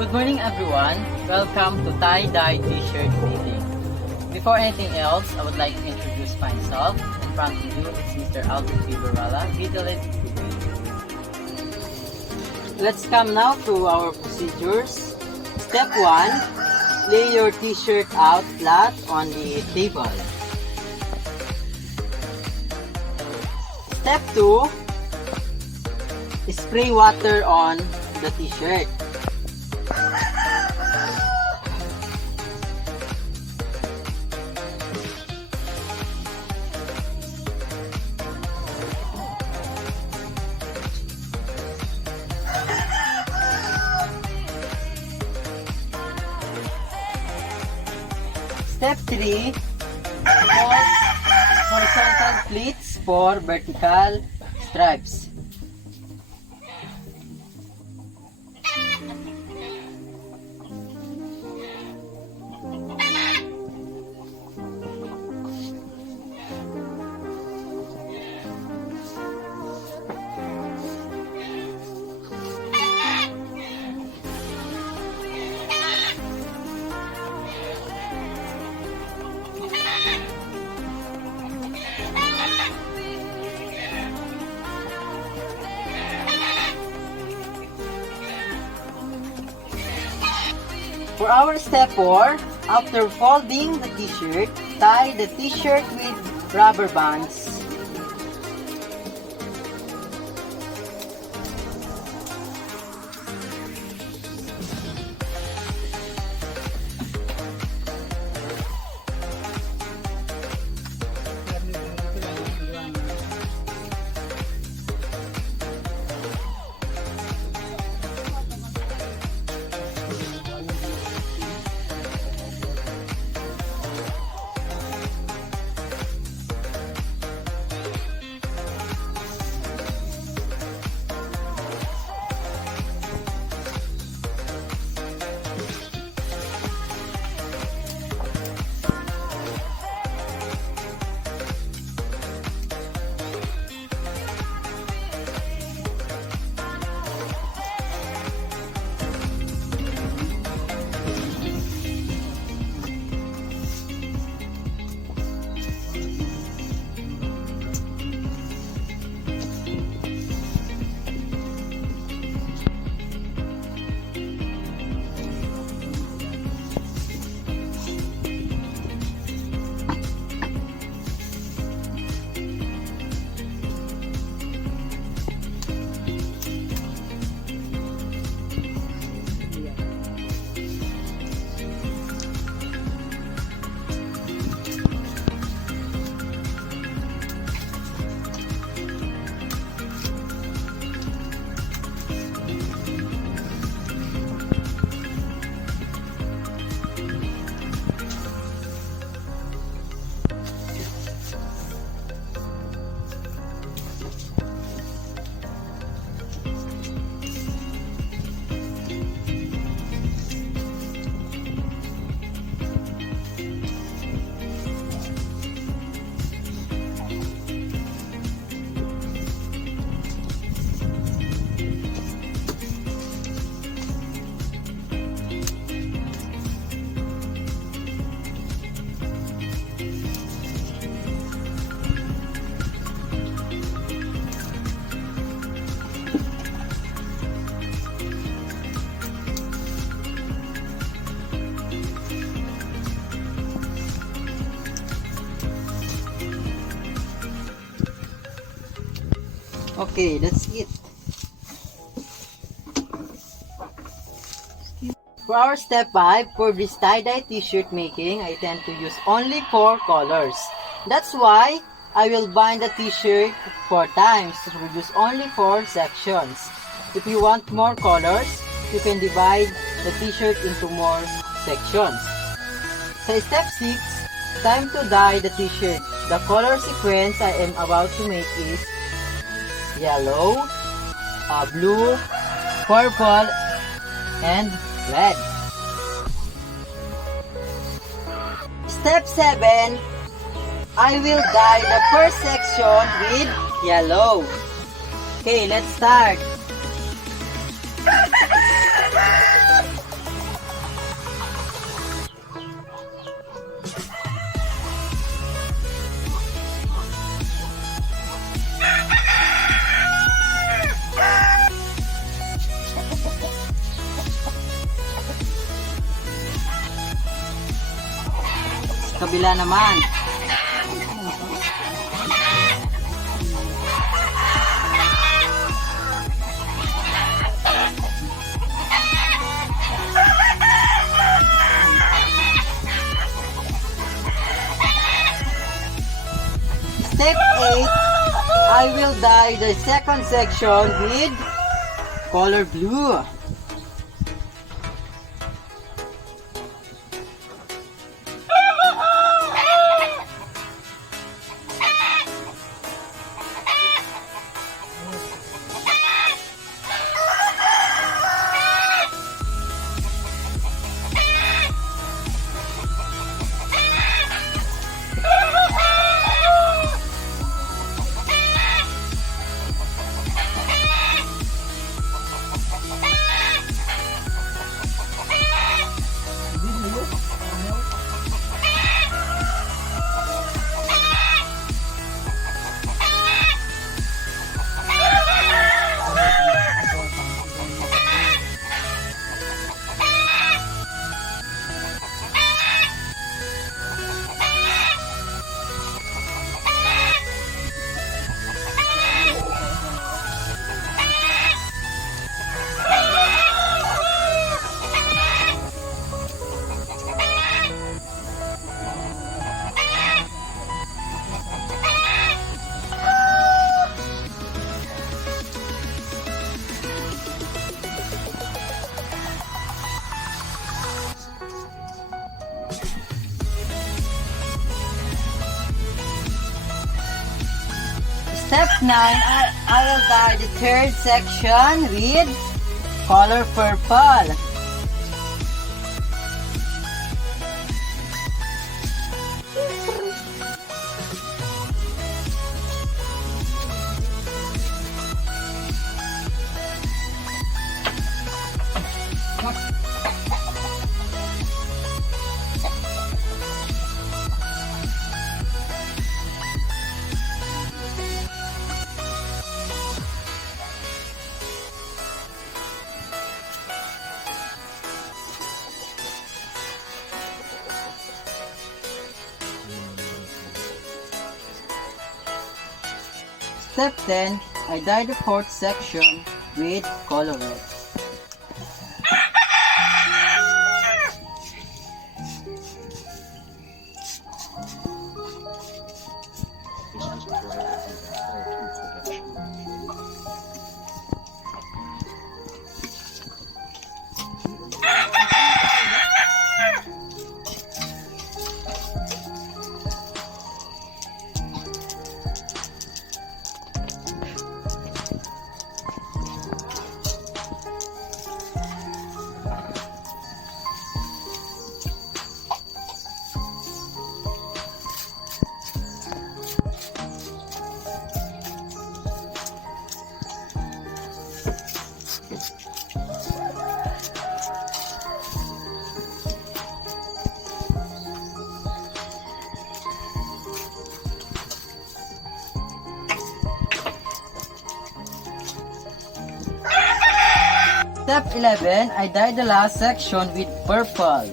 Good morning everyone. Welcome to tie-dye t-shirt making. Before anything else, I would like to introduce myself. In front of you, it's Mr. Alvin Fibarala, Vitalit. Let's come now to our procedures. Step 1, lay your t-shirt out flat on the table. Step 2, spray water on the t-shirt. Step 3, fold horizontal pleats for vertical stripes. For our step 4, after folding the t-shirt, tie the t-shirt with rubber bands. Okay, that's it. For our step 5, for this tie-dye t-shirt making, I tend to use only 4 colors. That's why I will bind the t-shirt 4 times to produce only 4 sections. If you want more colors, you can divide the t-shirt into more sections. Sa step 6, time to dye the t-shirt. The color sequence I am about to make is yellow, blue, purple, and red. Step 7, I will dye the first section with yellow. Okay, let's start. Kabila naman. Step 8, I will dye the second section with color blue. Step 9, I will dye the third section with color purple. Step 10, I dye the fourth section with color red. Step 11, I dye the last section with purple.